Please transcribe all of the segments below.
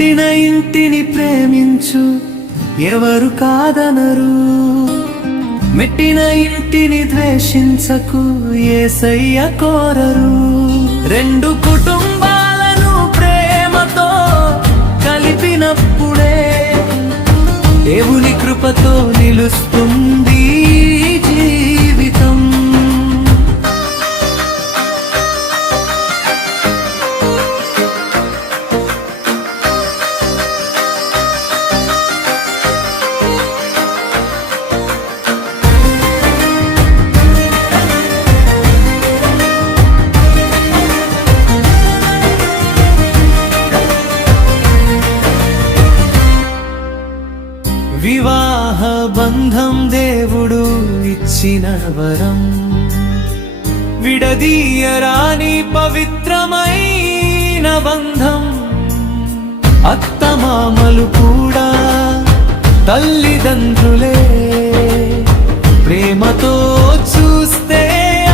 పుట్టిన ఇంటిని ప్రేమించు, ఎవరు కాదనరు. మెట్టిన ఇంటిని ద్వేషించకు, యేసయ్య కోరరు. రెండు కుటుంబాలను ప్రేమతో కలిపినప్పుడే దేవుని కృపతో నిలుస్తుంది జీవితం. వివాహ బంధం దేవుడు ఇచ్చిన వరం, విడదీయరాని పవిత్రమైన బంధం. అత్తమామలు కూడా తల్లిదండ్రులే, ప్రేమతో చూస్తే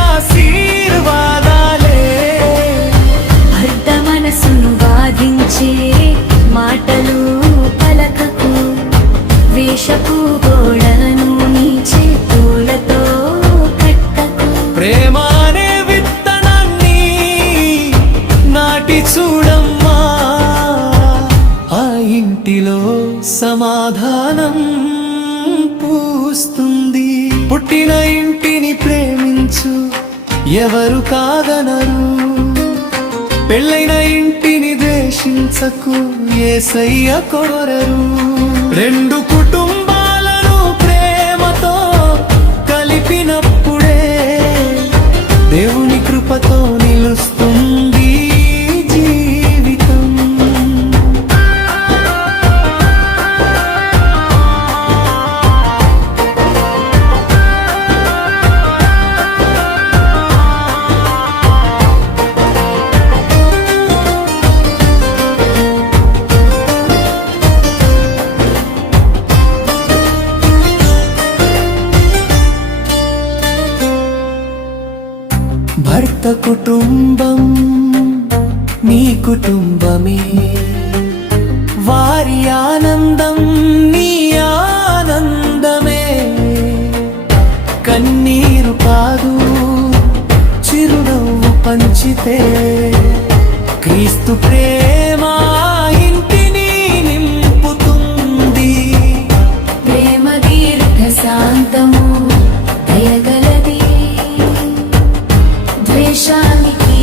ఆశీర్వాదాలే. భర్త మనసును బాధించే మాటలు పలకకు, వేషపు గోడను నీ చేతులతో కట్టకు. ప్రేమ అనే విత్తనాన్ని నాటి చూడమ్మా, ఆ ఇంటిలో సమాధానం పూస్తుంది. పుట్టిన ఇంటిని ప్రేమించు, ఎవరు కాదనరు. పెళ్ళైన ఇంటిని ద్వేషించకు, యేసయ్య కోరరు. రెండు కుటుంబాలను ప్రేమతో కలిపినప్పుడే దేవుని కృపతో నిలుస్తుంది జీవితం. భర్త కుటుంబం నీ కుటుంబమే, వారి ఆనందం నీ ఆనందమే. కన్నీరు కాదు చిరునవ్వు పంచితే క్రీస్తు ప్రేమ ఇంటిని నింపుతుంది. ప్రేమ దీర్ఘ శాంతము దయగలది, ద్వేషానికి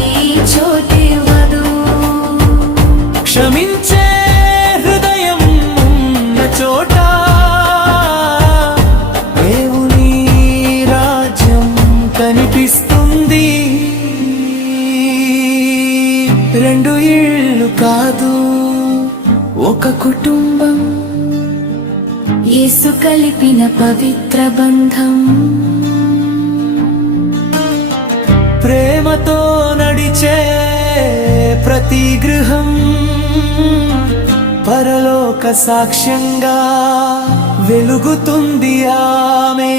చోటివ్వదు. క్షమించే హృదయం ఉన్న చోట దేవుని రాజ్యం కనిపిస్తుంది. రెండు ఇళ్ళు కాదు, ఒక కుటుంబం, యేసు కలిపిన పవిత్ర బంధం. ప్రేమతో నడిచే ప్రతి గృహం పరలోక సాక్ష్యంగా వెలుగుతుంది ఆమె.